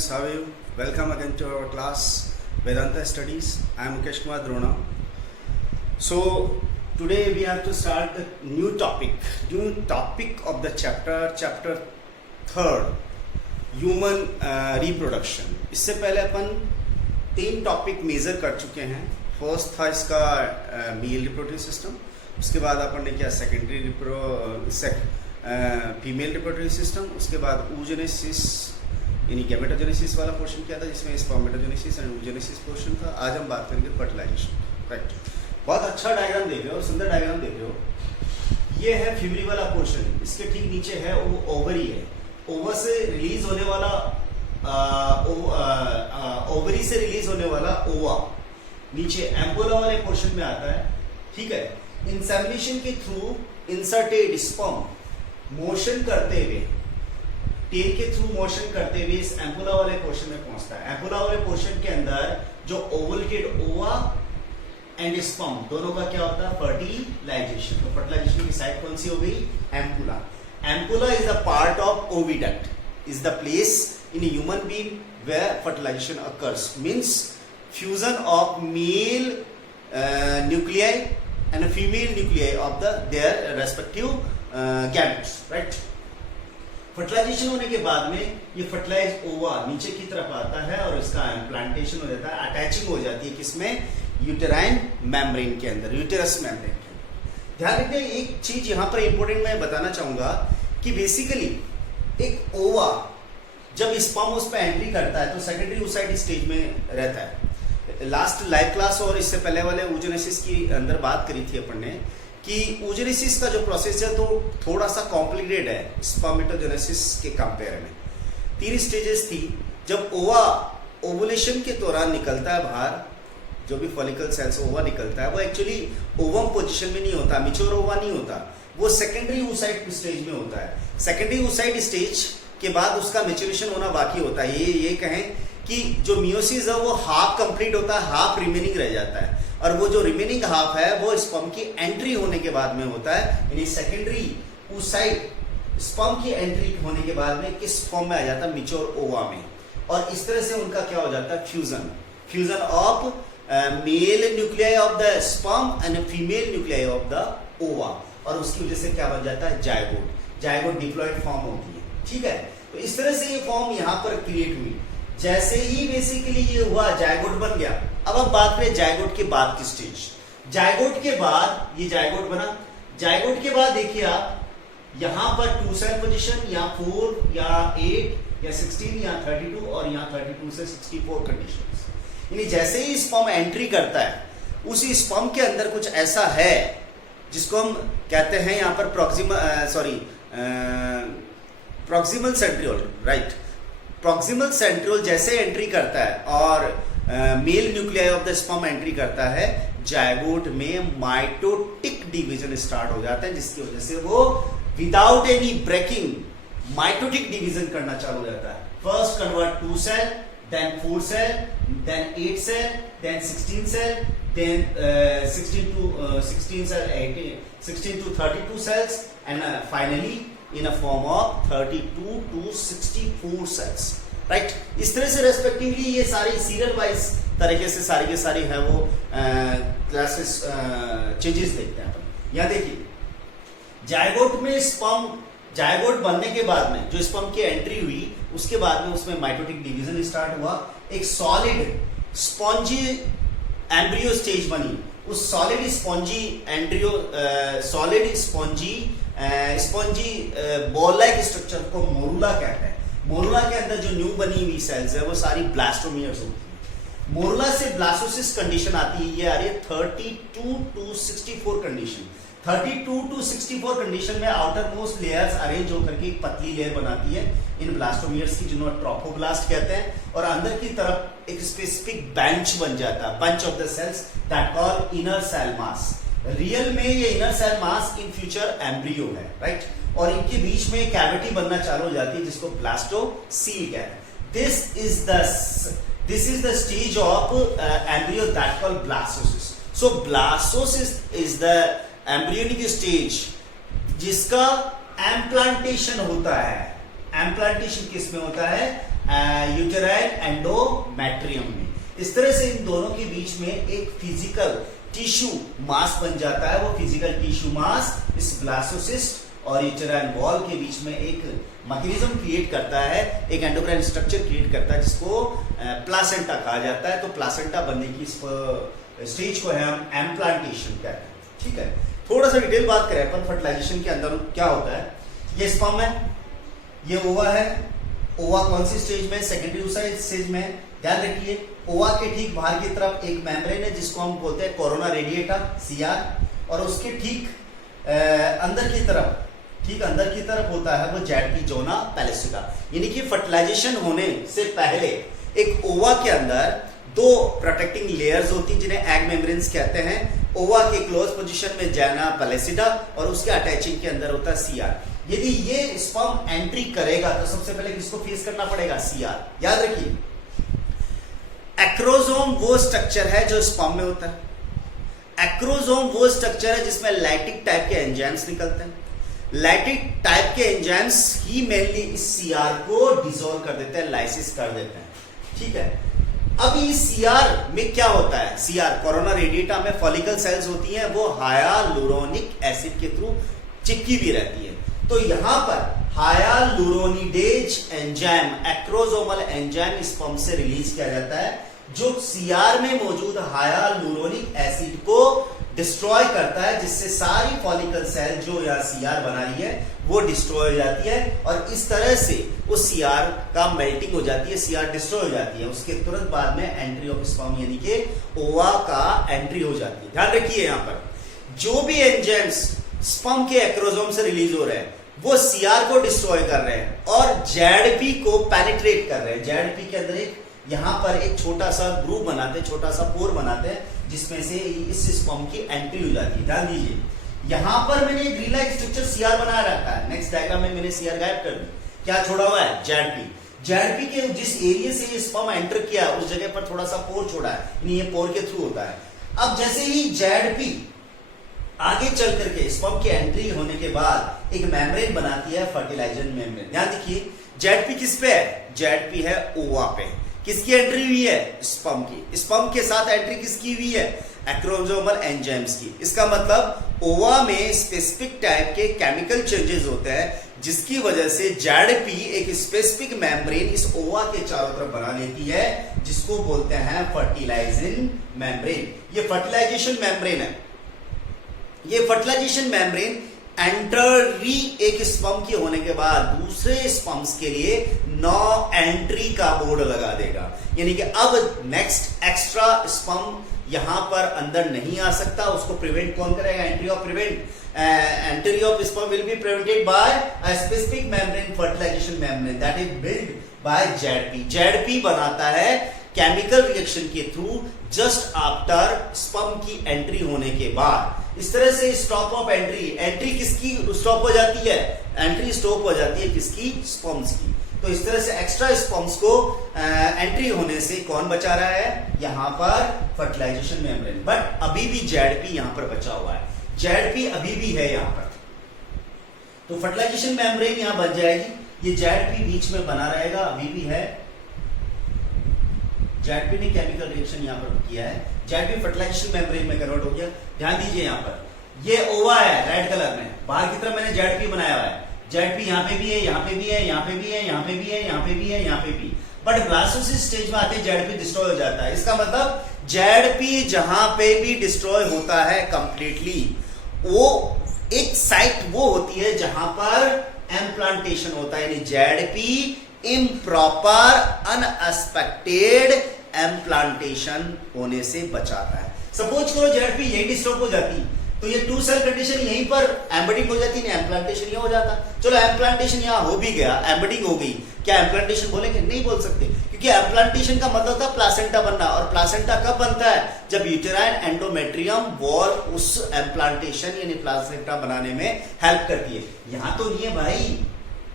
students, how are you? Welcome again to our class Vedanta Studies. I am Mukesh Kumar Drona. So today we have to start the new topic of the chapter 3rd, human reproduction. इससे पहले अपन 3 topic major कर चुके हैं. First था इसका male reproductive system, उसके बाद अपन ने किया सेकेंडरी फीमेल रिप्रोडक्टिव सिस्टम, उसके बाद oogenesis यानी गैमेटोजेनेसिस वाला पोर्शन किया था जिसमें स्पर्मेटोजेनेसिस एंड oogenesis पोर्शन था. आज हम बात करेंगे फर्टिलाइजेशन. राइट, बहुत अच्छा डायग्राम देख रहे हो, सुंदर डायग्राम देख रहे हो. ये है फ्यूमरी वाला पोर्शन, इसके ठीक नीचे है वो ओवरी है. ओवर से रिलीज होने वाला ओवरी से रिलीज होने वाला ओवा नीचे एम्पुला वाले पोर्शन में आता है. ठीक है, इंसेमिनेशन के थ्रू इंसर्टेड स्पर्म मोशन करते हुए, टेल के थ्रू मोशन करते हुए इस एम्पुला वाले पोर्शन में पहुंचता है. एम्पुला वाले पोर्शन के अंदर जो ओवलटेड ओवा एंड स्पर्म दोनों का क्या होता है, फर्टिलाइजेशन. तो फर्टिलाइजेशन की साइट कौन सी हो गई, ampulla. Ampulla is the part of oviduct, is the place in a human being where fertilization occurs, means fusion of male nuclei and a female nuclei of their respective gametes. Right, fertilisation होने के बाद में ये fertilise ओवा नीचे की तरफ आता है और इसका इम्प्लांटेशन हो जाता है, अटैचिंग हो जाती है किसमें, यूटेराइन मेम्ब्रेन के अंदर, यूटेरस मेम्ब्रेन के अंदर. ध्यान रखिए, एक चीज यहां पर इंपॉर्टेंट मैं बताना चाहूंगा कि बेसिकली एक ओवा जब स्पर्म उस पर एंट्री करता है तो सेकेंडरी oocyte स्टेज में रहता है. लास्ट लाइव क्लास और इससे पहले वाले oogenesis की अंदर बात करी थी अपन ने कि oogenesis का जो प्रोसेस है तो थोड़ा सा कॉम्प्लिकेटेड है स्पर्मेटोजेनेसिस के कंपेयर में. 3 स्टेजेस थी. जब ओवा ओवुलेशन के दौरान निकलता है बाहर, जो भी फॉलिकल सेल्स ओवा निकलता है वो एक्चुअली ओवम पोजिशन में नहीं होता, मिच्योर ओवा नहीं होता, वो सेकेंडरी oocyte स्टेज में होता है. सेकेंडरी oocyte स्टेज के बाद उसका मेच्योरेशन होना बाकी होता है. ये कहें कि जो मियोसिस है वो हाफ कंप्लीट होता है, हाफ रिमेनिंग रह जाता है, और वो जो रिमेनिंग हाफ है वो स्पर्म की एंट्री होने के बाद में होता है. यानी सेकेंडरी oocyte स्पर्म की एंट्री होने के बाद में किस फॉर्म में आ जाता है, मिच्योर ओवा में. और इस तरह से उनका क्या हो जाता है, fusion of male nuclei of the sperm and female nuclei of the ओवा, और उसकी वजह से क्या बन जाता है, जायगोट डिप्लॉयड फॉर्म होती है. ठीक है, तो इस तरह से ये फॉर्म यहां पर क्रिएट हुई. जैसे ही बेसिकली ये हुआ, जायगोट बन गया. अब हम बात करें जायगोट के बाद की स्टेज. जायगोट के बाद ये जायगोट बना. जायगोट के बाद देखिए आप यहां पर 2 सेल पोजीशन, या 4 या 8 या 16 या 32 और यहां 32 से 64 कंडीशंस. यानी जैसे ही स्पर्म एंट्री करता है, उसी स्पर्म के अंदर कुछ ऐसा है जिसको हम कहते हैं यहां पर proximal centriole. Right, proximal centriole जैसे एंट्री करता है और male nuclei of the sperm entry करता है, जायगोट में माइटोटिक डिवीजन स्टार्ट हो जाता है, जिसकी वजह से वो without any breaking mitotic division करना चालू हो जाता है. First convert 2 cell, then 4 cell, then 8 cell, then 16 cell, then 16 to 32 cells, and finally in a form of 32 to 64 cells. Right, इस तरह से रेस्पेक्टिवली ये सारी सीरियल वाइज तरीके से सारी के सारी है वो क्लासेस चेंजेस देखते हैं अपन. यहाँ देखिए, जायगोट में स्पर्म, जायगोट बनने के बाद में जो स्पर्म की एंट्री हुई, उसके बाद में उसमें माइटोटिक डिवीजन स्टार्ट हुआ. एक सॉलिड स्पॉन्जी एम्ब्रियो स्टेज बनी. उस solid spongy ball like structure को मोरुला कहते हैं. मोरुला के अंदर जो न्यू बनी हुई सेल्स है वो सारी ब्लास्टोमियर्स होती है. मोरुला से ब्लास्टोसिस कंडीशन आती है, ये आ रही है 32 to 64 कंडीशन. 32 to 64 कंडीशन में आउटर मोस्ट लेयर्स अरेंज होकर के एक पतली लेयर बनाती है इन ब्लास्टोमियर्स की, जिन्होंने ट्रोफोब्लास्ट कहते हैं, और अंदर की तरफ एक स्पेसिफिक बेंच बन जाता है, bunch of the cells that call inner cell mass. Real में ये inner cell mass in future embryo है. राइट, और इनके बीच में कैविटी बनना चालू हो जाती है जिसको ब्लास्टोसील कहते हैं. This is the stage of embryo that call blastocyst. So blastocyst is the embryonic stage जिसका एम्प्लांटेशन होता है. एम्प्लांटेशन किस में होता है, यूटेराइन एंडोमेट्रियम में। इस तरह से इन दोनों के बीच में एक फिजिकल टिश्यू मास बन जाता है। वो फिजिकल टिश्यू मास इस ब्लास्टोसिस्ट और यूटेराइन वॉल के बीच में एक मैकेनिज्म क्रिएट करता है, एक एंडोक्राइन स्ट्रक्चर क्रिएट करता है जिसको प्लासेंटा कहा जाता है। तो प्लासेंटा बनने की इस स्टेज को है हम एम्प्लांटेशन कहते हैं। ठीक है, थोड़ा सा डिटेल बात करें अपन फर्टिलाइजेशन के अंदर क्या होता है। ये स्पर्म है, ये ओवा है। ओवा कौन सी स्टेज में? सेकेंडरी स्टेज में। ध्यान रखिए, ओवा के ठीक बाहर की तरफ एक मेम्ब्रेन है जिसको हम बोलते हैं कोरोना रेडिएटा सीआर, और उसके ठीक अंदर की तरफ होता है वो जैडपी जोना पैलेसिडा। यानी कि फर्टिलाइजेशन होने से पहले एक ओवा के अंदर दो प्रोटेक्टिंग लेयर्स होती हैं जिन्हें एग मेम्ब्रेन्स कहते हैं। ओवा के क्लोज पोजीशन में जोना पैलेसिडा और उसके अटैचिंग के अंदर होता है सीआर। यदि ये स्पर्म एंट्री करेगा तो सबसे पहले किसको फेस करना पड़ेगा? सीआर। याद रखिए, एक्रोसोम वो स्ट्रक्चर है जो स्पर्म में होता है। एक्रोसोम वो स्ट्रक्चर है जिसमें लैक्टिक टाइप के एंजाइम्स निकलते हैं। लैक्टिक टाइप के एंजाइम्स ही मेनली इस सीआर को डिसॉल्व कर देते हैं, लाइसिस कर देते हैं। ठीक है, अब इस सीआर में क्या होता है? सीआर कोरोना रेडिएटा में फॉलिकल सेल्स होती हैं, वो हायालुरोनिक एसिड के थ्रू चिपकी भी रहती है। तो यहां पर हायालुरोनिडेज एंजाइम, एक्रोसोमल एंजाइम स्पर्म से रिलीज किया जाता है जो सीआर में मौजूद हायालुरोनिक एसिड को डिस्ट्रॉय करता है, जिससे सारी फॉलिकल सेल जो यहां सीआर बना रही है वो डिस्ट्रॉय हो जाती है और इस तरह से उस सीआर का मेल्टिंग हो जाती है, सीआर डिस्ट्रॉय हो जाती है। उसके तुरंत बाद में एंट्री ऑफ स्पर्म यानी कि ओवा का एंट्री हो जाती है। ध्यान रखिए, यहां पर जो भी एंजाइम्स स्पर्म के एक्रोसोम से रिलीज हो रहे हैं वो सीआर को डिस्ट्रॉय कर रहे हैं और जेडपी को पेनिट्रेट कर रहे हैं। जेडपी के अंदर एक यहां पर एक छोटा सा ग्रूव बनाते हैं, छोटा सा पोर बनाते हैं जिसमें से इस स्पर्म की एंट्री हो जाती है। ध्यान दीजिए, यहां पर मैंने एक ग्रिल लाइक स्ट्रक्चर सीआर बनाया रखा है। नेक्स्ट डायग्राम में मैंने सीआर गायब कर दी। क्या छोड़ा हुआ है? जेडपी। जेडपी के जिस एरिया से ये स्पर्म एंटर किया उस जगह पर थोड़ा सा पोर छोड़ा है, ये पोर के थ्रू होता है। अब जैसे ही जेडपी आगे चल करके स्पर्म की एंट्री होने के बाद एक मेम्ब्रेन बनाती है, फर्टिलाइजर मेम्ब्रेन। ध्यान देखिए, जेडपी किस पे है? जेडपी है ओवा पे। किसकी एंट्री हुई है? स्पर्म की। स्पर्म के साथ एंट्री किसकी हुई है? एक्रोसोमल एंजाइम्स की। इसका मतलब ओवा में स्पेसिफिक टाइप के केमिकल चेंजेस होते हैं जिसकी वजह से जेडपी एक स्पेसिफिक मेम्ब्रेन इस ओवा के चारों तरफ बना लेती है जिसको बोलते हैं फर्टिलाइजिंग मेम्ब्रेन। ये फर्टिलाइजेशन मेम्ब्रेन है। ये फर्टिलाइजेशन मेम्ब्रेन एंट्री एक स्पर्म की होने के बाद दूसरे स्पर्म्स के लिए नो एंट्री का बोर्ड लगा देगा। यानी कि अब नेक्स्ट एक्स्ट्रा स्पर्म यहां पर अंदर नहीं आ सकता। उसको प्रिवेंट कौन करेगा? Entry of sperm will be prevented by a specific membrane, fertilisation membrane that is build by ZP. ZP बनाता है केमिकल रिएक्शन के थ्रू जस्ट आफ्टर स्पर्म की एंट्री होने के बाद। इस तरह से स्टॉप ऑफ एंट्री किसकी स्टॉप हो जाती है? एंट्री स्टॉप हो जाती है किसकी? स्पर्म्स की। तो इस तरह से एक्स्ट्रा स्पर्म्स को एंट्री होने से कौन बचा रहा है? यहां पर फर्टिलाइजेशन मेम्ब्रेन। बट अभी भी जेडपी यहां पर बचा हुआ है, जेडपी अभी भी है यहां पर। तो फर्टिलाइजेशन मेम्ब्रेन यहां बन जाएगी, ये जेडपी बीच में बना रहेगा, अभी भी है। जेडपी ने केमिकल रिएक्शन यहां पर किया है, जेडपी फर्टिलाइजेशन मेम्ब्रेन में कन्वर्ट हो गया। ध्यान दीजिए, यहां पर ये ओवा है रेड कलर में, बाहर की तरफ मैंने जेडपी बनाया हुआ है। जेडपी यहां पे भी है, यहां पे भी है, यहां पे भी है, यहां पे भी है, यहां पे भी है, यहां पे भी। बट ब्लास्टोसिस स्टेज में आते ही जेडपी डिस्ट्रॉय हो जाता है। इसका मतलब जेडपी जहां पे भी डिस्ट्रॉय होता है कंप्लीटली, वो एक साइट वो होती है जहां पर एम्प्लांटेशन होता है। यानी जेडपी इम्प्रॉपर अनएक्सपेक्टेड एम्प्लांटेशन होने से बचाता है। सपोज करो जेडपी यही डिस्टर्ब हो जाती तो ये टू सेल कंडीशन यहीं पर एम्बेडिंग हो जाती, नहीं एम्प्लांटेशन यहां हो जाता। चलो एम्प्लांटेशन यहां हो भी गया, एम्बेडिंग हो गई, क्या एम्प्लांटेशन बोलेंगे? नहीं बोल सकते, क्योंकि एम्प्लांटेशन का मतलब था प्लासेंटा बनना। और प्लासेंटा कब बनता है? जब यूटेराइन एंडोमेट्रियम वॉल उस एम्प्लांटेशन यानी प्लासेंटा बनाने में हेल्प करती है। यहां तो नहीं है भाई,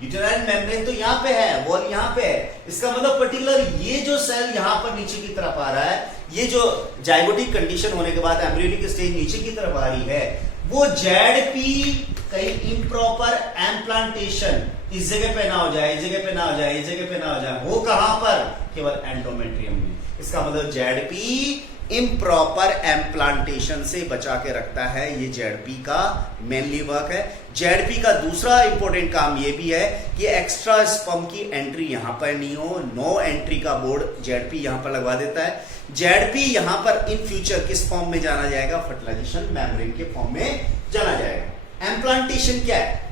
यूटेराइन मेम्ब्रेन तो यहां पे है, वॉल यहां पे है। इसका मतलब पर्टिकुलर ये जो सेल यहां पर नीचे की तरफ आ रहा है, ये जो जाइगोटिक कंडीशन होने के बाद एम्ब्रियोनिक स्टेज नीचे की तरफ आ रही है, वो जेडपी कहीं इम्प्रॉपर एम्प्लांटेशन इस जगह पे ना हो जाए, इस जगह पे ना हो जाए, इस जगह पे ना हो जाए, वो कहां पर? केवल एंडोमेट्रियम में। इसका मतलब जेडपी इम्प्रॉपर एम्प्लांटेशन से बचा के रखता है। ये जेडपी का मेनली वर्क है। जेडपी का दूसरा इंपॉर्टेंट काम ये भी है कि एक्स्ट्रा स्पर्म की एंट्री यहां पर नहीं हो। नो एंट्री का बोर्ड जेडपी यहां पर लगवा देता है। जेडपी यहां पर इन फ्यूचर किस फॉर्म में जाना जाएगा? फर्टिलाइजेशन मेम्ब्रेन के फॉर्म में जाना जाएगा। एम्प्लांटेशन क्या है?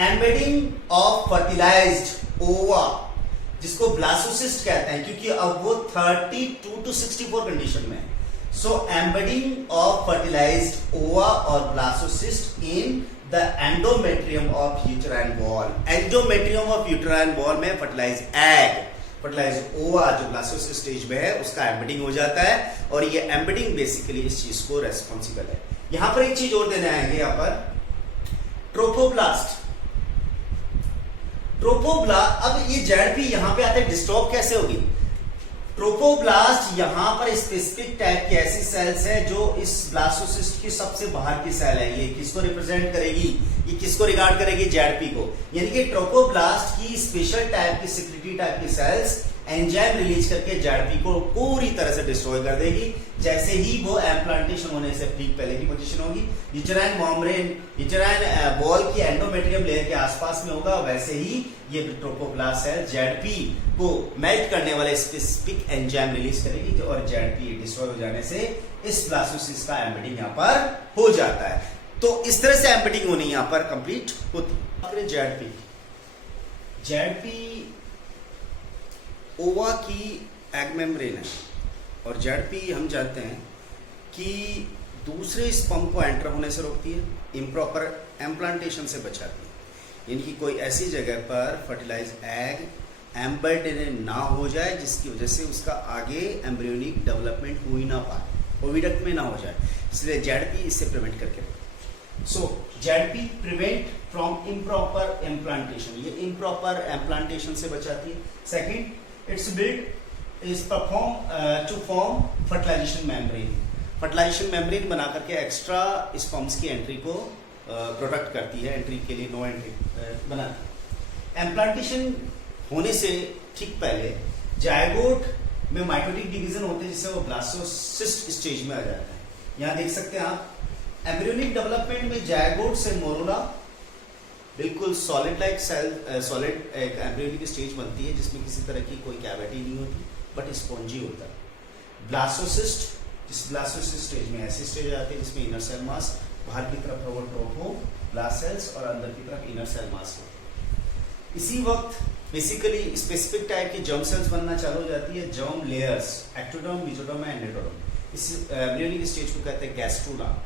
एम्बेडिंग ऑफ फर्टिलाइज्ड ओवा, जिसको ब्लास्टोसिस्ट कहते हैं, क्योंकि अब वो 32 to 64 कंडीशन में है। सो एम्बेडिंग ऑफ फर्टिलाइज्ड ओवा और blastocyst in the endometrium of uterine wall. Endometrium of uterine wall में फर्टिलाइज एग, फर्टिलाइज ओवा जो ब्लास्टोसिस्ट स्टेज में है उसका एम्बेडिंग हो जाता है, और ये एम्बेडिंग बेसिकली इस चीज को रेस्पॉन्सिबल है। यहां पर एक चीज और देने आएंगे, यहां पर ट्रोफोब्लास्ट। अब ये जेडपी यहां पे आते डिस्टॉर्ब कैसे होगी? ट्रोफोब्लास्ट यहां पर स्पेसिफिक टाइप की ऐसी सेल्स है जो इस ब्लास्टोसिस्ट की सबसे बाहर की सेल है। ये किसको रिप्रेजेंट करेगी? ये किसको रिगार्ड करेगी? जेडपी को। यानी कि ट्रोफोब्लास्ट की स्पेशल टाइप की सिक्रेटरी टाइप की सेल्स एंजाइम रिलीज करके जेडपी को पूरी तरह से डिस्ट्रॉय कर देगी। जैसे ही वो एम्प्लांटेशन होने से ठीक पहले की पोजीशन होगी, यूटेराइन मेम्ब्रेन, यूटेराइन वॉल की एंडोमेट्रियम लेयर के आसपास में होगा, वैसे ही ये ट्रोफोब्लास्ट सेल जेडपी को मेल्ट करने वाले स्पेसिफिक एंजाइम रिलीज करेगी, और जेडपी डिस्ट्रॉय हो जाने से इस ब्लास्टोसिस्ट का एम्बेडिंग यहाँ पर हो जाता है। तो इस तरह से एम्बेडिंग होनी यहाँ पर कंप्लीट होती है। जेडपी ओवा की एग मेम्ब्रेन है, और जेडपी हम जानते हैं कि दूसरे स्पर्म को एंटर होने से रोकती है, इम्प्रॉपर एम्प्लांटेशन से बचाती है। यानी कि कोई ऐसी जगह पर फर्टिलाइज एग एम्बेडेड ना हो जाए जिसकी वजह से उसका आगे एम्ब्रियोनिक डेवलपमेंट हो ही ना पाए, ओविडक्ट में ना हो जाए, इसलिए जेडपी इससे प्रिवेंट करके रखती है। So ZP prevent from improper implantation, ये इम्प्रॉपर एम्प्लांटेशन से बचाती है। Second, it's build is perform to form fertilisation membrane. Fertilisation membrane बना करके एक्स्ट्रा स्पर्म्स की एंट्री को प्रोटेक्ट करती है, एंट्री के लिए नो एंट्री बनाती है। एम्प्लांटेशन होने से ठीक पहले जायगोट में माइटोटिक डिवीजन होते हैं, जिससे वो ब्लास्टोसिस्ट स्टेज में आ जाता है। यहाँ देख सकते हैं आप, एम्ब्रियोनिक डेवलपमेंट में जायगोट से मोरोला बिल्कुल सॉलिड लाइक सेल, सॉलिड एक एम्ब्रियोनिक स्टेज बनती है जिसमें किसी तरह की कोई कैविटी नहीं होती, बट स्पॉन्जी होता है। ब्लास्टोसिस्ट, जिस ब्लास्टोसिस्ट स्टेज में ऐसी स्टेज आती है जिसमें इनर सेल मास, बाहर की तरफ है वो ट्रोफोब्लास्ट सेल्स, और अंदर की तरफ इनर सेल मास होती है। इसी वक्त बेसिकली स्पेसिफिक टाइप की जर्म सेल्स बनना चालू हो जाती है, germ layers, ectoderm, mesoderm and endoderm. इस एम्ब्रियोनिक स्टेज को कहते हैं gastrula.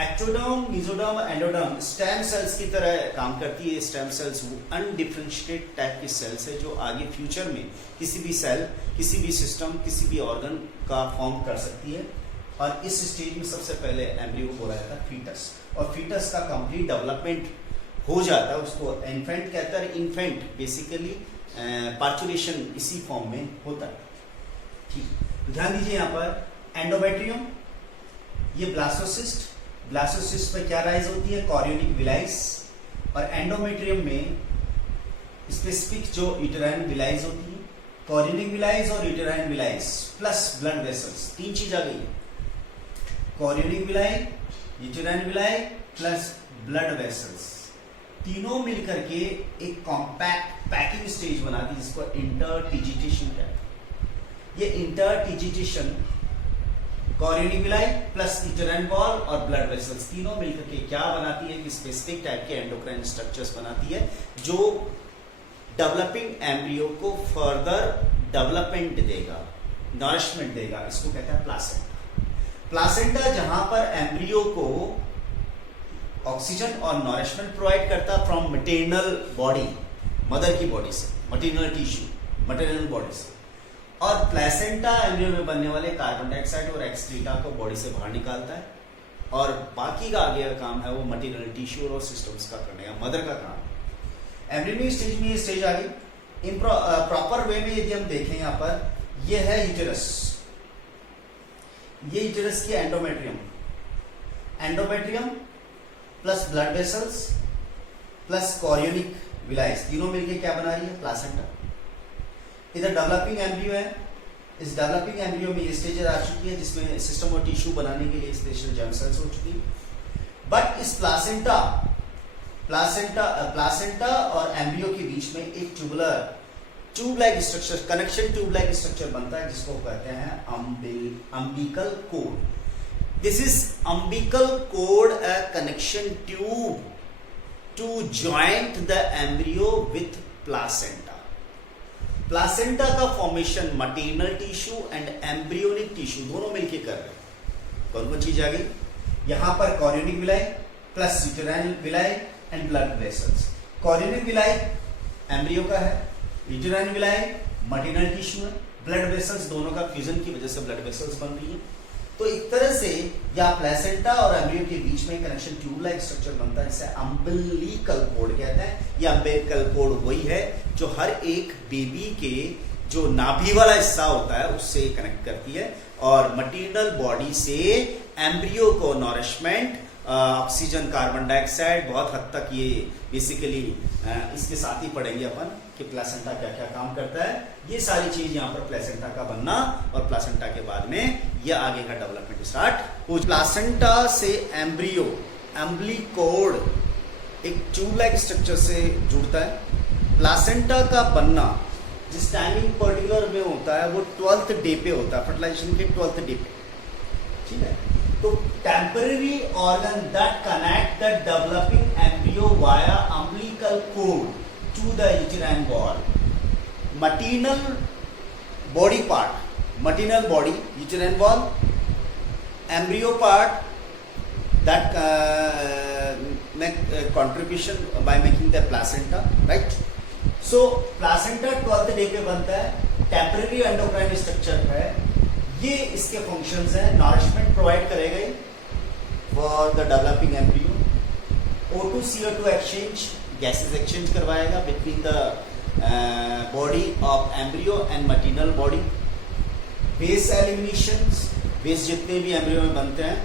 Ectoderm, mesoderm, endoderm stem cells की तरह काम करती है। स्टेम सेल्स वो अनडिफरेंशिएटेड टाइप की सेल्स है जो आगे फ्यूचर में किसी भी सेल, किसी भी सिस्टम, किसी भी ऑर्गन का फॉर्म कर सकती है। और इस स्टेज में सबसे पहले एम्ब्रियो को बोला जाता है फीटस, और फीटस का कंप्लीट डेवलपमेंट हो जाता है, उसको इन्फेंट कहता है। इन्फेंट बेसिकली पार्चुरेशन इसी फॉर्म में होता है। ठीक, ध्यान दीजिए यहाँ पर एंडोमेट्रियम, ये ब्लास्टोसिस्ट, ब्लास्टोसिस्ट पे क्या राइज होती है? कॉरियोनिक विलाइस, और एंडोमेट्रियम में स्पेसिफिक जो यूटेराइन विलाइस होती है, कॉरियोनिक विलाइस और यूटेराइन विलाइस प्लस ब्लड वेसल्स, तीन चीज आ गई है। Chorionic villi, uterine villi plus blood vessels, तीनों मिलकर के एक कॉम्पैक्ट पैकिंग स्टेज बनाती है जिसको इंटरटिजिटेशन कहते हैं। ये interdigitation chorionic villi plus uterine wall और ब्लड वेसल्स तीनों मिलकर के क्या बनाती है कि स्पेसिफिक टाइप के एंडोक्राइन स्ट्रक्चर्स बनाती है जो डेवलपिंग एम्ब्रियो को फर्दर डेवलपमेंट देगा, नरिशमेंट देगा। इसको कहते हैं प्लासेंटा। प्लासेंटा जहां पर एम्ब्रियो को ऑक्सीजन और नरिशमेंट प्रोवाइड करता फ्रॉम मटेरियल बॉडी, मदर की बॉडी से, मटेरियल टिश्यू, मटेरियल बॉडी से, और प्लेसेंटा एम्ब्रियो में बनने वाले कार्बन डाइऑक्साइड और एक्सक्रीटा को बॉडी से बाहर निकालता है, और बाकी का आगे का काम है वो मटेरियल टिश्यू और सिस्टम्स का करने का, मदर का काम। एम्ब्रियोनिक स्टेज में ये स्टेज आ गई। इन प्रॉपर वे में यदि हम देखें यहाँ पर, ये है यूटेरस, ये यूटेरस की endometrium, endometrium plus blood vessels plus chorionic villi तीनों मिलके क्या बना रही है, प्लासेंटा। इधर डेवलपिंग एम्ब्रियो है, इस डेवलपिंग एम्ब्रियो में ये स्टेजेस आ चुकी है जिसमें सिस्टम और टिश्यू बनाने के लिए स्पेशल जर्म सेल्स हो चुकी है। बट इस प्लासेंटा और एम्ब्रियो के बीच में एक tube like structure, connection tube like structure बनता है जिसको कहते हैं umbilical cord. This is umbilical cord, a connection tube to joint the embryo with placenta. Placenta का formation material tissue and embryonic tissue दोनों मिलकर कर रहे हैं। कौन कौन चीज आ गई यहां पर, chorionic villi plus uterine villi and blood vessels. Chorionic villi embryo का है, यूटेराइन विलाई मटेरियल टिश्यू है, ब्लड वेसल्स दोनों का फ्यूजन की वजह से ब्लड वेसल्स बन रही है। तो एक तरह से या प्लेसेंटा और एम्ब्रियो के बीच में कनेक्शन ट्यूब लाइक स्ट्रक्चर बनता है जिसे अम्बिलिकल कोड कहते हैं। ये अम्बिलिकल कोड वही है जो हर एक बेबी के जो नाभि वाला हिस्सा होता है उससे कनेक्ट करती है और मटीरियल बॉडी से एम्ब्रियो को नॉरिशमेंट, ऑक्सीजन, कार्बन डाइऑक्साइड, बहुत हद तक ये बेसिकली इसके साथ ही पढ़ेंगे अपन कि प्लेसेंटा क्या क्या काम करता है। ये सारी चीज यहाँ पर प्लेसेंटा का बनना और प्लेसेंटा के बाद में ये आगे का डेवलपमेंट स्टार्ट हो। प्लेसेंटा से एम्ब्रियो, एम्ब्लिकोड एक ट्यूब लाइक स्ट्रक्चर से जुड़ता है। प्लेसेंटा का बनना जिस टाइमिंग पर्टिकुलर में होता है वो 12th डे पे होता है, फर्टिलाइजेशन के 12th डे पे, ठीक है। तो temporary organ that connect the developing embryo via umbilical cord to the uterine wall, maternal body part, maternal body, uterine wall, embryo part that make contribution by making the placenta, right? So placenta 12th day पे बनता है, temporary endocrine structure है, ये इसके functions हैं, nourishment provide करेगा for the developing embryo, O2 CO2 exchange, gases exchange करवाएगा between the body of embryo and material body. Waste eliminations, waste जितने भी एम्ब्रियो में बनते हैं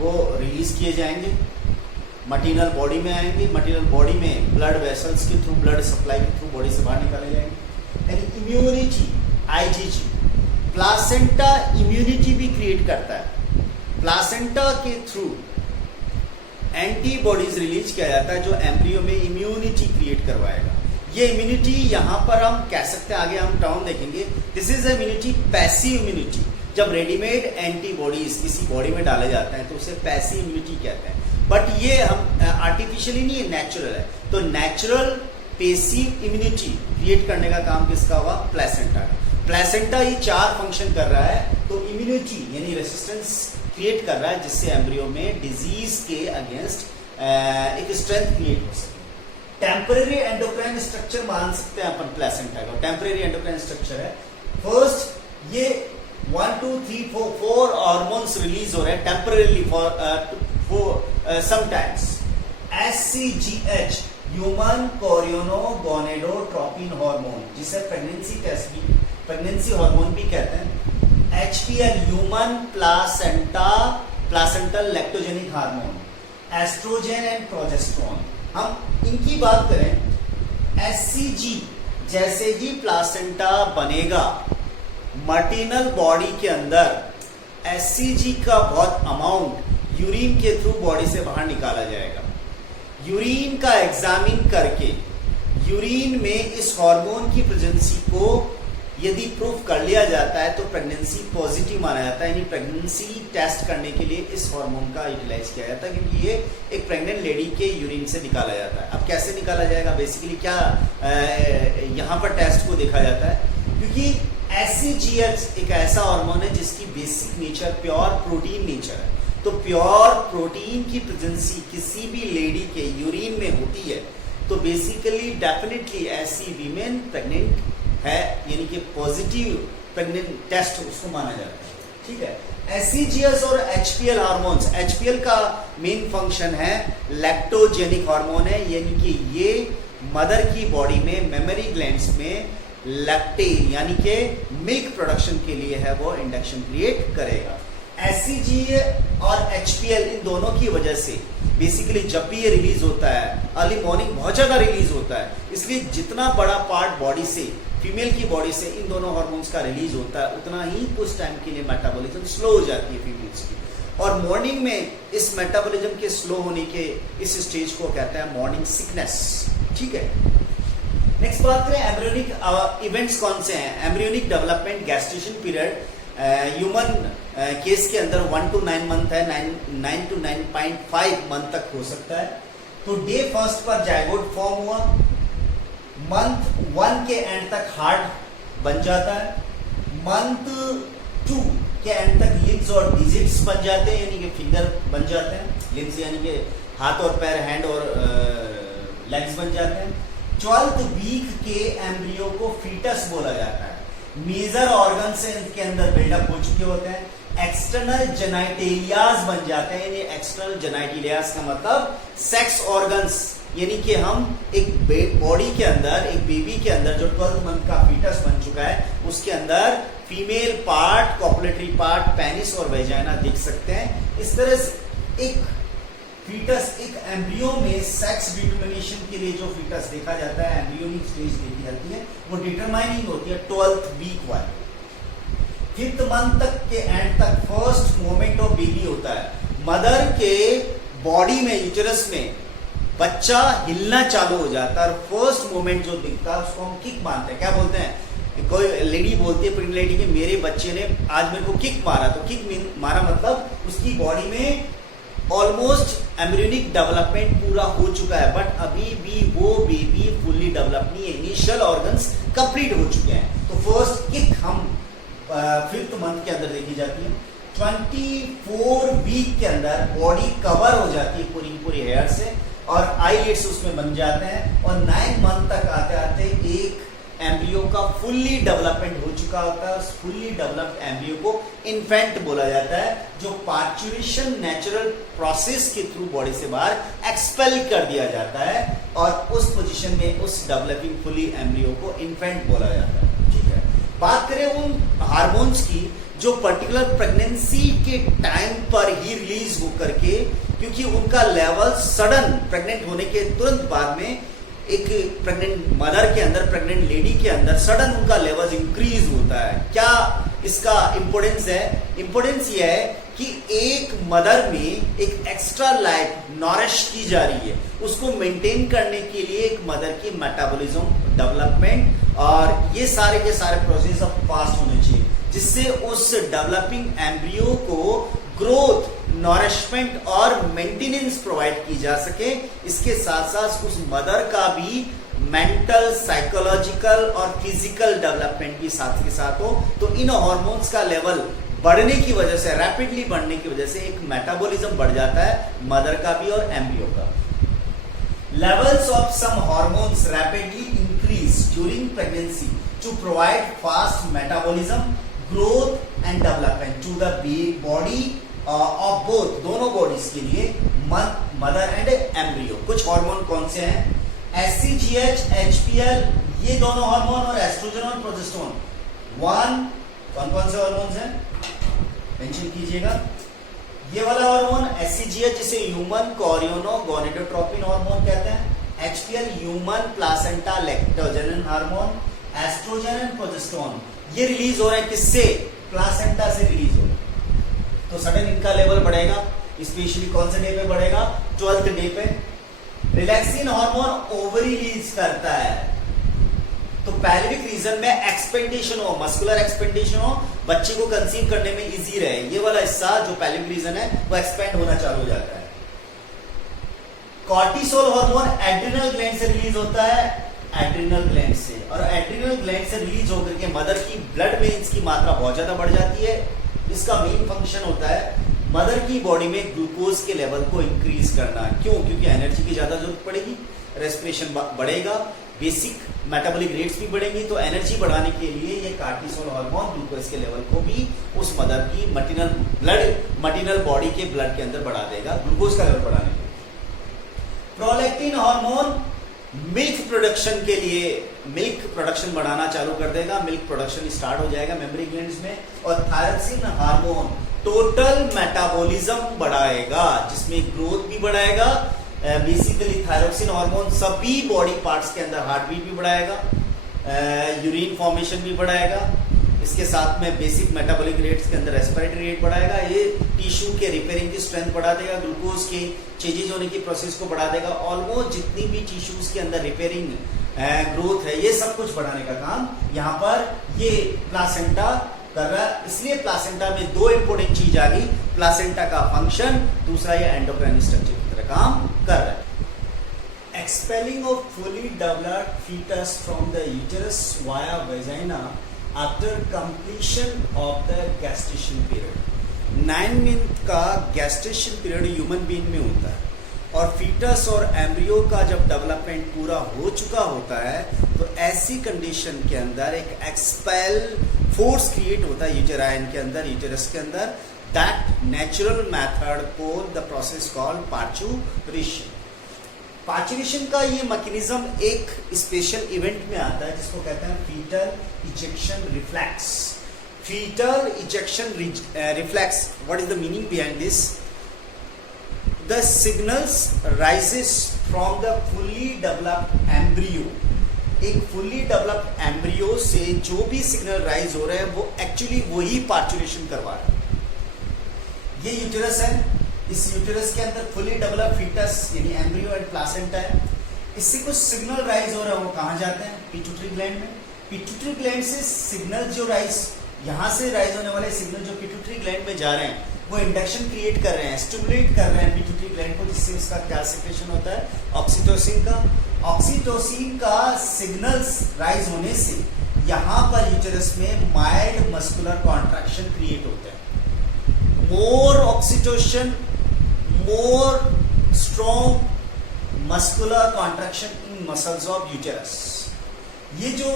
वो रिलीज किए जाएंगे, मटीरियल बॉडी में आएंगे, मटीरियल बॉडी में ब्लड वेसल्स के थ्रू, ब्लड सप्लाई के थ्रू बॉडी से बाहर निकाले जाएंगे। And immunity, IgG, placenta immunity भी क्रिएट करता है। प्लासेंटा के थ्रू एंटीबॉडीज रिलीज किया जाता है जो एम्ब्रियो में इम्यूनिटी क्रिएट करवाएगा। ये इम्यूनिटी यहां पर हम कह सकते हैं, आगे हम टर्म देखेंगे, this is immunity, passive immunity. जब रेडीमेड एंटीबॉडीज किसी बॉडी में डाले जाते हैं तो उसे पैसिव इम्यूनिटी कहते हैं, बट ये हम आर्टिफिशियली नहीं है, नेचुरल है। तो नेचुरल पैसिव इम्यूनिटी क्रिएट करने का काम किसका हुआ, प्लेसेंटा का। प्लेसेंटा ये 4 फंक्शन कर रहा है। तो इम्यूनिटी यानी रेसिस्टेंस क्रिएट कर रहा है जिससे एम्ब्रियो में डिजीज के अगेंस्ट एक स्ट्रेंथ क्रिएट हो सके। टेम्पररी एंडोक्राइन स्ट्रक्चर मान सकते हैं अपन प्लेसेंटा का। टेम्पररी एंडोक्राइन स्ट्रक्चर है, फर्स्ट ये 1 2 3 4 हार्मोन्स रिलीज हो रहे हैं temporarily for sometimes. HCGH human chorionic gonadotropin hormone, जिसे प्रेगनेंसी हार्मोन भी कहते हैं। HPL human placental lactogenic hormone, estrogen and progesterone. हम इनकी बात करें, HCG जैसे ही प्लासेंटा बनेगा मटीरियल बॉडी के अंदर HCG का बहुत अमाउंट यूरिन के थ्रू बॉडी से बाहर निकाला जाएगा। यूरिन का एग्जामिन करके यूरिन में इस हार्मोन की प्रेजेंसी को यदि प्रूफ कर लिया जाता है तो प्रेगनेंसी पॉजिटिव माना जाता है, यानी प्रेगनेंसी टेस्ट करने के लिए इस हार्मोन का यूटिलाइज किया जाता है क्योंकि ये एक प्रेग्नेंट लेडी के यूरिन से निकाला जाता है। अब कैसे निकाला जाएगा, बेसिकली क्या यहाँ पर टेस्ट को देखा जाता है, क्योंकि HCGH एक ऐसा हार्मोन है जिसकी basic nature pure protein nature है। तो प्योर प्रोटीन की प्रेजेंसी किसी भी लेडी के यूरिन में होती है तो बेसिकली डेफिनेटली ऐसी वीमेन प्रेग्नेंट है, यानी कि पॉजिटिव प्रेग्नेंट टेस्ट उसको माना जाता है, ठीक है। HCGH और HPL हार्मोन्स, HPL का मेन फंक्शन है लैक्टोजेनिक हार्मोन है, यानी कि ये मदर की बॉडी में मेमरी ग्लैंड्स में लैक्टेन यानी कि मिल्क प्रोडक्शन के लिए है, वो इंडक्शन क्रिएट करेगा। एससीजी और एचपीएल इन दोनों की वजह से बेसिकली जब भी ये रिलीज होता है अर्ली मॉर्निंग बहुत ज्यादा रिलीज होता है, इसलिए जितना बड़ा पार्ट बॉडी से फीमेल की बॉडी से इन दोनों हार्मोन्स का रिलीज होता है उतना ही कुछ टाइम के लिए मेटाबॉलिज्म स्लो हो जाती है फीमेल्स की। और मॉर्निंग में इस मेटाबॉलिज्म के स्लो होने के इस स्टेज को कहते हैं मॉर्निंग सिकनेस। ठीक है, नेक्स्ट बात करें एम्ब्रियोनिक इवेंट्स कौन से हैं। Embryonic development gestation period human case के अंदर 1 to 9 मंथ है, 9 to 9.5 मंथ तक हो सकता है। तो डे फर्स्ट पर जायगोट फॉर्म हुआ, मंथ 1 के एंड तक हार्ट बन जाता है, मंथ 2 के एंड तक लिम्स और डिजिट्स बन जाते हैं, यानी कि फिंगर बन जाते हैं, लिम्स यानी कि हाथ और पैर, हैंड और लेग्स बन जाते हैं। 12th वीक के एम्ब्रियो को फीटस बोला जाता है। मेजर ऑर्गन से इनके अंदर बिल्डअप हो चुके होते हैं। एक्सटर्नल जेनाइटेलियाज बन जाते हैं। ये एक्सटर्नल जेनाइटेलियाज का मतलब सेक्स ऑर्गन्स, यानी कि हम एक बॉडी के अंदर एक बेबी के अंदर जो 12 मंथ का फीटस बन चुका है उसके अंदर female part, copulatory part, penis और वेजाइना दिख सकते हैं। इस तरह से एक फीटस, एक एम्ब्रियो में सेक्स डिटरमिनेशन के लिए जो फीटस देखा जाता है, एम्ब्रियोनिक स्टेज देखी जाती है, वो डिटरमाइनिंग होती है 12th वीक वाली। 5th मंथ तक के एंड तक फर्स्ट मोमेंट ऑफ बेबी होता है। मदर के बॉडी में, यूटेरस में बच्चा हिलना चालू हो जाता है और फर्स्ट मोमेंट जो दिखता है उसको हम किक मानते हैं। क्या बोलते हैं, कोई लेडी बोलती है प्रेग्नेंट लेडी कि मेरे बच्चे ने आज मेरे को किक मारा, तो किक मारा मतलब उसकी बॉडी में ऑलमोस्ट एम्ब्रियोनिक डेवलपमेंट पूरा हो चुका है, बट अभी भी वो बेबी फुल्ली डेवलप नहीं है, इनिशियल ऑर्गन्स कंप्लीट हो चुके हैं। तो फर्स्ट किक हम 5th मंथ के अंदर देखी जाती है। 24 वीक के अंदर बॉडी कवर हो जाती है पूरी हेयर से और आईलिड्स उसमें बन जाते हैं और 9 मंथ तक आते आते एक एम्ब्रियो का फुल्ली डेवलपमेंट हो चुका होता है। फुल्ली डेवलप्ड एम्ब्रियो को इन्फेंट बोला जाता है, जो पार्चुरेशन नेचुरल प्रोसेस के थ्रू बॉडी से बाहर एक्सपेल कर दिया जाता है और उस पोजीशन में उस डेवलपिंग फुल्ली एम्ब्रियो को इन्फेंट बोला जाता है। ठीक है, बात करें उन हार्मोन्स की जो पर्टिकुलर प्रेगनेंसी के टाइम पर ही रिलीज होकर के, क्योंकि उनका लेवल सडन प्रेग्नेंट होने के तुरंत बाद में एक प्रेग्नेंट मदर के अंदर, प्रेग्नेंट लेडी के अंदर सडन उनका लेवल इंक्रीज होता है। क्या इसका इंपोर्टेंस है? इंपोर्टेंस ये है कि एक मदर में एक एक्स्ट्रा लाइफ नॉरिश की जा रही है, उसको मेंटेन करने के लिए एक मदर की मेटाबॉलिज्म, डेवलपमेंट और ये सारे के सारे प्रोसेस अब फास्ट होने चाहिए, जिससे उस डेवलपिंग एम्ब्रियो को ग्रोथ, नॉरिशमेंट और मेंटेनेंस प्रोवाइड की जा सके। इसके साथ साथ उस मदर का भी मेंटल, साइकोलॉजिकल और फिजिकल डेवलपमेंट भी साथ के साथ हो। तो इन हार्मोन्स का लेवल बढ़ने की वजह से, रैपिडली बढ़ने की वजह से एक मेटाबॉलिज्म बढ़ जाता है मदर का भी और एम्ब्रियो का। Levels of some hormones rapidly increase during pregnancy to provide fast metabolism, growth and development to the body of both, दोनों बॉडीज के लिए, मदर एंड एम्ब्रियो। कुछ हार्मोन कौन से हैं? एससीजीएच, एचपीएल, ये दोनों हार्मोन और एस्ट्रोजन और प्रोजेस्टेरोन। कौन कौन से हार्मोन्स हैं मेंशन कीजिएगा। ये वाला हार्मोन एससीजीएच, जिसे ह्यूमन कोरियोनो गोनेडोट्रोपिन हार्मोन कहते हैं। HPL human placenta lactogenin hormone. Estrogen and progesterone ये रिलीज हो रहे हैं किससे? प्लासेंटा से रिलीज हो रहे हैं। तो सडन इनका लेवल बढ़ेगा, स्पेशली कौन से डे पे बढ़ेगा? 12th डे पे। रिलैक्सिन हार्मोन ओवरी रिलीज करता है, तो पैल्विक रीजन में एक्सपेंडेशन हो, मस्कुलर एक्सपेंडेशन हो, बच्चे को कंसीव करने में इजी रहे, ये वाला हिस्सा जो पैल्विक रीजन है वो एक्सपेंड होना चालू हो जाता है। कॉर्टिसोल हार्मोन एड्रिनल ग्लैंड से रिलीज होता है, एड्रिनल ग्लैंड से, और एड्रिनल ग्लैंड से रिलीज होकर के मदर की ब्लड में इसकी मात्रा बहुत ज्यादा बढ़ जाती है। इसका मेन फंक्शन होता है मदर की बॉडी में ग्लूकोज के लेवल को इंक्रीज करना। क्यों? क्योंकि एनर्जी की ज्यादा जरूरत पड़ेगी, रेस्पिरेशन बढ़ेगा, बेसिक मेटाबॉलिक रेट्स भी बढ़ेंगी, तो एनर्जी बढ़ाने के लिए ये कॉर्टिसोल हार्मोन ग्लूकोज के लेवल को भी उस मदर की मटीनल बॉडी के ब्लड के अंदर बढ़ा देगा, ग्लूकोज का लेवल बढ़ाने के लिए। प्रोलैक्टिन हार्मोन मिल्क प्रोडक्शन के लिए मिल्क प्रोडक्शन बढ़ाना चालू कर देगा, मिल्क प्रोडक्शन स्टार्ट हो जाएगा मेमोरी ग्लैंड्स में, और थायरोक्सिन हार्मोन टोटल मेटाबॉलिज्म बढ़ाएगा, जिसमें ग्रोथ भी बढ़ाएगा। बेसिकली थायरोक्सिन हार्मोन सभी बॉडी पार्ट्स के अंदर हार्ट बीट भी बढ़ाएगा, यूरिन फॉर्मेशन भी बढ़ाएगा, इसके साथ में बेसिक मेटाबॉलिक रेट्स के अंदर रेस्पिरेटरी रेट बढ़ाएगा, ये टिश्यू के रिपेयरिंग की स्ट्रेंथ बढ़ा देगा, ग्लूकोज के चेंजेज होने की प्रोसेस को बढ़ा देगा। ऑलमोस्ट जितनी भी टिश्यूज के अंदर रिपेयरिंग ग्रोथ है, ये सब कुछ बढ़ाने का काम यहाँ पर ये प्लासेंटा कर रहा है। इसलिए प्लासेंटा में दो इंपॉर्टेंट चीज आ गई, प्लासेंटा का फंक्शन, दूसरा ये एंडोक्राइन स्ट्रक्चर की तरह काम कर रहा है। Expelling of fully developed fetus from the uterus via vagina after completion of the gestation period. 9 month का gestation period ह्यूमन बीइंग में होता है, और फीटस और एम्ब्रियो का जब डेवलपमेंट पूरा हो चुका होता है तो ऐसी कंडीशन के अंदर एक एक्सपेल फोर्स क्रिएट होता है यूटेराइन के अंदर, यूटेरस के अंदर। दैट नेचुरल मेथड को the process called parturition. Parturition का ये मैकेनिज्म एक स्पेशल इवेंट में आता है जिसको कहते हैं foetal ejection reflex. Foetal ejection reflex, what is the meaning behind this? The signals rises from the fully developed embryo. एक फुल्ली डेवलप्ड एम्ब्रियो से जो भी सिग्नल राइज हो रहे हैं वो एक्चुअली वही पार्चुरेशन करवा रहा है। ये यूटेरस है, इस यूटेरस के अंदर फुली डेवलप फीटस यानी एम्ब्रियो एंड प्लासेंटा है। इससे कुछ सिग्नल राइज हो रहे हैं, वो कहाँ जाते हैं? पिट्यूटरी ग्लैंड में। पिट्यूटरी ग्लैंड से सिग्नल जो राइज, यहाँ से राइज होने वाले सिग्नल जो पिट्यूटरी ग्लैंड में जा रहे हैं वो इंडक्शन क्रिएट कर रहे हैं, स्टिमुलेट कर रहे हैं पिट्यूटरी ग्लैंड को, जिससे इसका क्या सेक्रेशन होता है? ऑक्सीटोसिन का। ऑक्सीटोसिन का सिग्नल्स राइज होने से यहाँ पर यूटेरस में माइल्ड मस्कुलर कॉन्ट्रैक्शन क्रिएट होता है। More oxytocin, more strong muscular contraction in muscles of uterus। ये जो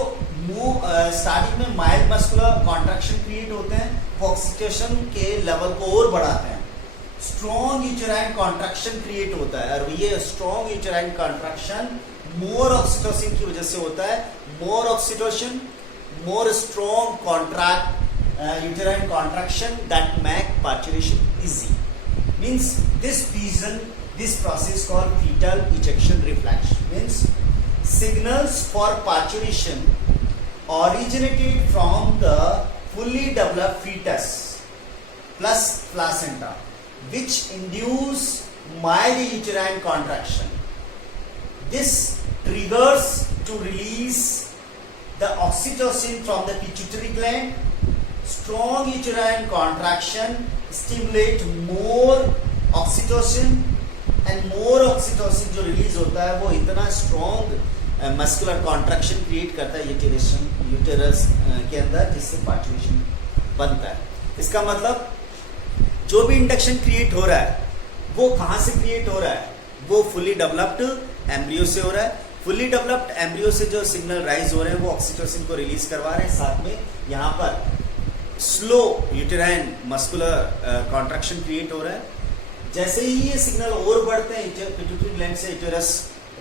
स्टार्टिंग में माइल्ड मस्कुलर कॉन्ट्रैक्शन क्रिएट होते हैं वो ऑक्सीटोसिन के लेवल को और बढ़ाते हैं। स्ट्रॉन्ग यूटेराइन कॉन्ट्रैक्शन क्रिएट होता है, और ये strong uterine contraction more oxytocin की वजह से होता है। More oxytocin, more strong contract uterine contraction that make parturition easy. Means this process called fetal ejection reflex means signals for parturition originated from the fully developed fetus plus placenta, which induce mild uterine contraction. This triggers to release the oxytocin from the pituitary gland. Strong uterine contraction stimulate more oxytocin, and more oxytocin जो release होता है वो इतना strong muscular contraction create करता है uterus के अंदर, जिससे पार्चुरेशन बनता है। इसका मतलब जो भी इंडक्शन क्रिएट हो रहा है वो कहाँ से क्रिएट हो रहा है? वो फुली डेवलप्ड एम्ब्रियो से हो रहा है। फुली डेवलप्ड एम्ब्रियो से जो सिग्नल राइज हो रहे हैं वो ऑक्सीटोसिन को रिलीज करवा रहे हैं, साथ में यहाँ पर slow uterine muscular contraction create हो रहा है। जैसे ही ये सिग्नल और बढ़ते हैं पिट्यूटरी ग्लैंड से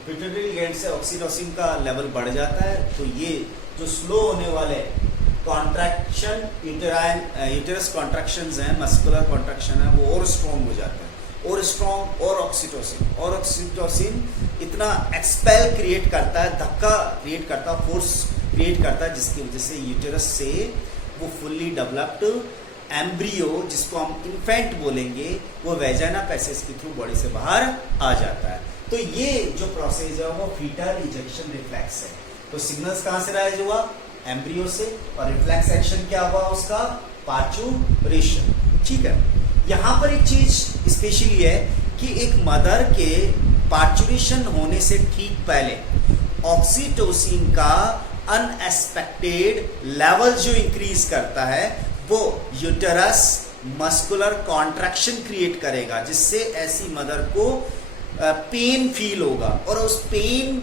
पिट्यूटरी ग्लैंड से ऑक्सीटोसिन का लेवल बढ़ जाता है, तो ये जो स्लो होने वाले कॉन्ट्रैक्शन यूटेरस कॉन्ट्रैक्शंस हैं, मस्कुलर कॉन्ट्रैक्शन है, वो और स्ट्रॉन्ग हो जाता है, और स्ट्रॉन्ग, और ऑक्सीटोसिन इतना एक्सपेल क्रिएट करता है, धक्का क्रिएट करता है, फोर्स क्रिएट करता है, जिसकी वजह से यूटेरस से वो फुल्ली डेवलप्ड एम्ब्रियो, जिसको हम इन्फेंट बोलेंगे, वो वेजाइना पैसेज के थ्रू बॉडी से बाहर आ जाता है। तो ये जो प्रोसेस है वो फीटल इजेक्शन रिफ्लेक्स है। तो सिग्नल्स कहाँ से राइज हुआ? एम्ब्रियो से, और रिफ्लेक्स एक्शन क्या हुआ उसका? पार्चुरेशन। ठीक है, यहाँ पर एक चीज स्पेशली है कि एक मदर के पार्चुरेशन होने से ठीक पहले ऑक्सीटोसिन का अनएक्सपेक्टेड लेवल जो इंक्रीज करता है वो यूटेरस मस्कुलर कॉन्ट्रैक्शन क्रिएट करेगा, जिससे ऐसी मदर को पेन फील होगा, और उस पेन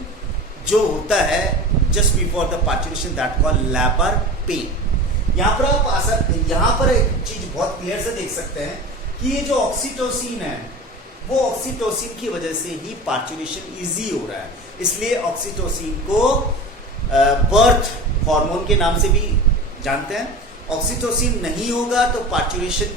जो होता है just before the parturition that call labour pain. यहाँ पर आप यहाँ पर एक चीज बहुत क्लियर से देख सकते हैं कि ये जो ऑक्सीटोसिन है वो ऑक्सीटोसिन की वजह से ही पार्चुरेशन इजी हो रहा है। इसलिए ऑक्सीटोसिन को बर्थ हार्मोन के नाम से भी जानते हैं। ऑक्सीटोसिन नहीं होगा तो पार्चुरेशन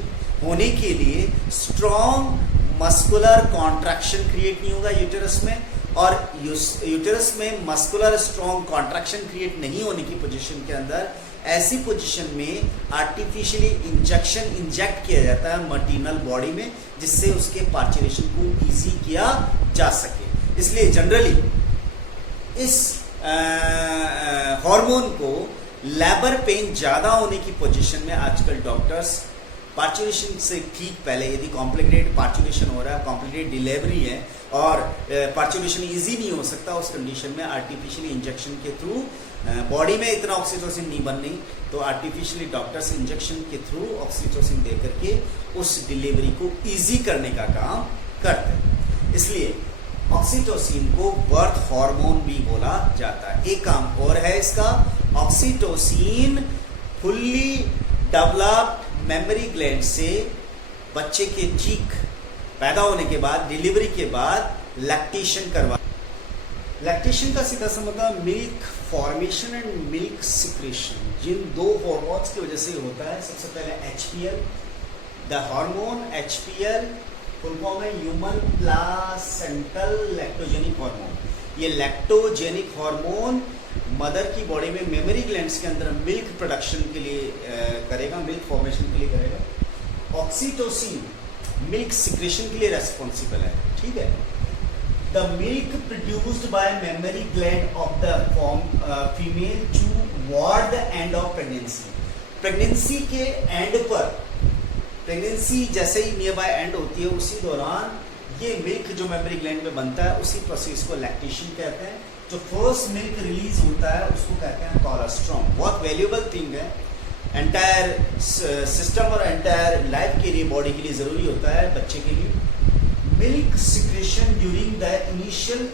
होने के लिए स्ट्रॉन्ग मस्कुलर कॉन्ट्रैक्शन क्रिएट नहीं होगा यूटेरस में, और यूटेरस में मस्कुलर स्ट्रॉन्ग कॉन्ट्रैक्शन क्रिएट नहीं होने की पोजीशन के अंदर ऐसी पोजीशन में आर्टिफिशियली इंजेक्ट किया जाता है मर्टिनल बॉडी में, जिससे उसके पार्चुरेशन को इजी किया जा सके। इसलिए जनरली इस हार्मोन को लेबर पेन ज्यादा होने की पोजीशन में आजकल डॉक्टर्स पार्चुरेशन से ठीक पहले, यदि कॉम्प्लिकेटेड पार्चुरेशन हो रहा है, कॉम्प्लिकेटेड डिलीवरी है और पार्चुरेशन इजी नहीं हो सकता, उस कंडीशन में आर्टिफिशियली इंजेक्शन के थ्रू, बॉडी में इतना ऑक्सीटोसिन नहीं बननी तो आर्टिफिशियली डॉक्टर्स इंजेक्शन के थ्रू ऑक्सीटोसिन दे करके उस डिलीवरी को इजी करने का काम करते हैं। इसलिए ऑक्सीटोसिन को बर्थ हार्मोन भी बोला जाता है। एक काम और है इसका, oxytocin fully developed memory gland से बच्चे के ठीक पैदा होने के बाद, डिलीवरी के बाद लैक्टेशन करवा। लैक्टेशन का सीधा सा मतलब milk formation and milk secretion, जिन दो हार्मोन्स की वजह से होता है। सबसे पहले HPL, the hormone HPL full form है ह्यूमन प्लासेंटल लैक्टोजेनिक हार्मोन। ये लैक्टोजेनिक हार्मोन मदर की बॉडी में मेमोरी ग्लैंड्स के अंदर मिल्क प्रोडक्शन के लिए करेगा, मिल्क फॉर्मेशन के लिए करेगा। ऑक्सीटोसिन मिल्क सिक्रेशन के लिए रेस्पॉन्सिबल है, ठीक है। The milk produced by memory gland of the female toward the end of pregnancy. Pregnancy के एंड पर, प्रेगनेंसी जैसे ही नियर बाय एंड होती है उसी दौरान ये मिल्क जो मेमोरी ग्लैंड में बनता है, उसी प्रोसेस को लैक्टेशन कहते हैं। जो फर्स्ट मिल्क रिलीज होता है उसको कहते हैं कोलेस्ट्रॉम। बहुत वैल्यूएबल थिंग है, एंटायर सिस्टम और एंटायर लाइफ के लिए, बॉडी के लिए जरूरी होता है, बच्चे के लिए। Milk secretion during the initial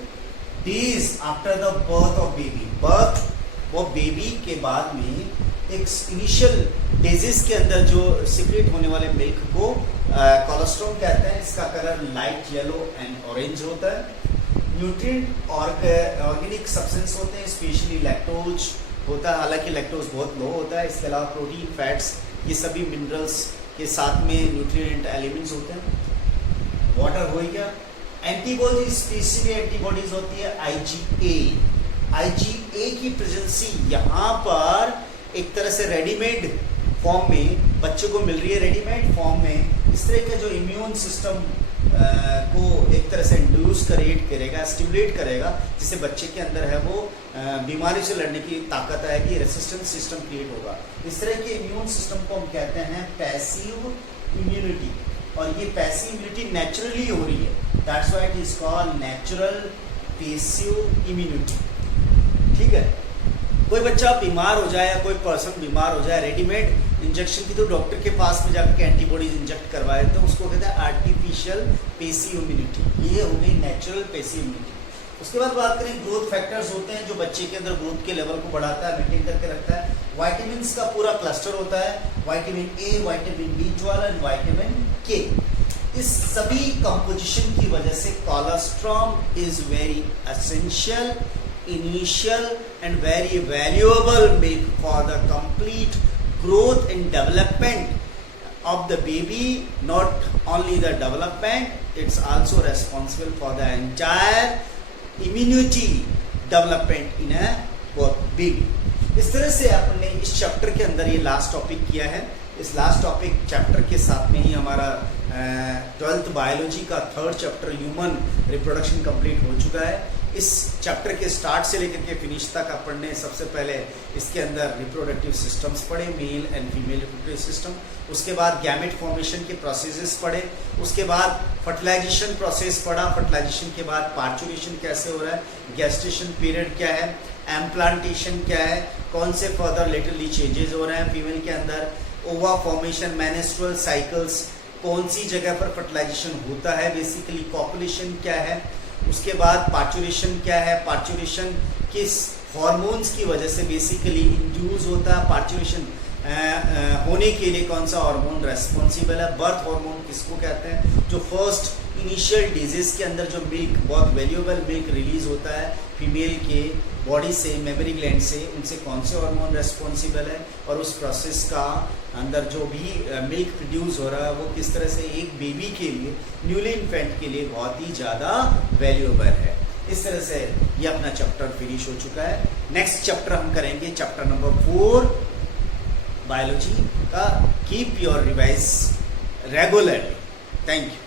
days after the birth of baby. Birth वो बेबी के बाद में एक इनिशियल डेजेस के अंदर जो सिक्रेट होने वाले मिल्क को कोलेस्ट्रॉम कहते हैं। इसका colour light yellow and orange होता है। न्यूट्रिएंट और ऑर्गेनिक सब्सटेंस होते हैं, स्पेशली लैक्टोज होता है, हालांकि लैक्टोज बहुत लो होता है। इसके अलावा प्रोटीन, फैट्स, ये सभी मिनरल्स के साथ में न्यूट्रिएंट एलिमेंट्स होते हैं। वाटर हो गया। एंटीबॉडीज, स्पेशली एंटीबॉडीज होती है IgA की प्रेजेंसी यहाँ पर एक तरह से रेडीमेड फॉर्म में बच्चे को मिल रही है, रेडीमेड फॉर्म में। इस तरह का जो इम्यून सिस्टम को एक तरह से इंड्यूस करेगा, स्टिमुलेट करेगा, जिससे बच्चे के अंदर है वो बीमारी से लड़ने की ताकत आएगी, रेसिस्टेंस सिस्टम क्रिएट होगा। इस तरह के इम्यून सिस्टम को हम कहते हैं पैसिव इम्यूनिटी, और ये पैसिव इम्यूनिटी नेचुरली हो रही है। That's why it is called natural passive immunity, ठीक है। कोई बच्चा बीमार हो जाए या कोई पर्सन बीमार हो जाए, रेडीमेड इंजेक्शन की तो डॉक्टर के पास में जाकर के एंटीबॉडीज इंजेक्ट करवाए, तो उसको कहते हैं आर्टिफिशियल पैसिव इम्यूनिटी। ये हो गई नेचुरल पैसिव इम्यूनिटी। उसके बाद बात करें, ग्रोथ फैक्टर्स होते हैं जो बच्चे के अंदर ग्रोथ के लेवल को बढ़ाता है, मेंटेन करके रखता है। विटामिन्स का पूरा क्लस्टर होता है, vitamin A, vitamin B12 and vitamin K। इस सभी कंपोजिशन की वजह से cholesterol is very essential, initial and very valuable milk for the complete growth and development of the baby. Not only the development, it's also responsible for the entire immunity development in a baby. इस तरह से आपने इस chapter के अंदर ये last topic किया है। इस लास्ट टॉपिक चैप्टर के साथ में ही हमारा 12th बायोलॉजी का 3rd chapter human reproduction complete हो चुका है। इस चैप्टर के स्टार्ट से लेकर के फिनिश तक अपन ने सबसे पहले इसके अंदर रिप्रोडक्टिव सिस्टम्स पढ़े, male and female reproductive system. उसके बाद गैमेट फॉर्मेशन के प्रोसेसेस पढ़े। उसके बाद फर्टिलाइजेशन प्रोसेस पढ़ा। फर्टिलाइजेशन के बाद पार्चुरेशन कैसे हो रहा है, गेस्टेशन पीरियड क्या है, एम्प्लांटेशन क्या है, कौन से फर्दर लेटरली चेंजेस हो रहे हैं फीमेल के अंदर, ओवा फॉर्मेशन, मेंस्ट्रुअल साइकिल्स, कौन सी जगह पर फर्टिलाइजेशन होता है, बेसिकली कॉपुलेशन क्या है। उसके बाद पार्चुरेशन क्या है, पार्चुरेशन किस हार्मोन्स की वजह से बेसिकली इंड्यूस होता है, पार्चुरेशन होने के लिए कौन सा हार्मोन रेस्पॉन्सिबल है। बर्थ हार्मोन किसको कहते हैं, जो फर्स्ट इनिशियल डिजीज के अंदर जो मिल्क, बहुत वैल्यूएबल मिल्क रिलीज होता है फीमेल के बॉडी से, मेमोरी ग्लैंड से, उनसे कौन से हार्मोन रेस्पॉन्सिबल है, और उस प्रोसेस का अंदर जो भी मिल्क प्रोड्यूस हो रहा है वो किस तरह से एक बेबी के लिए, न्यूली इन्फेंट के लिए बहुत ही ज़्यादा वैल्यूएबल है। इस तरह से ये अपना चैप्टर फिनिश हो चुका है। नेक्स्ट चैप्टर हम करेंगे चैप्टर नंबर 4 बायोलॉजी का। Keep your revise regularly. Thank you.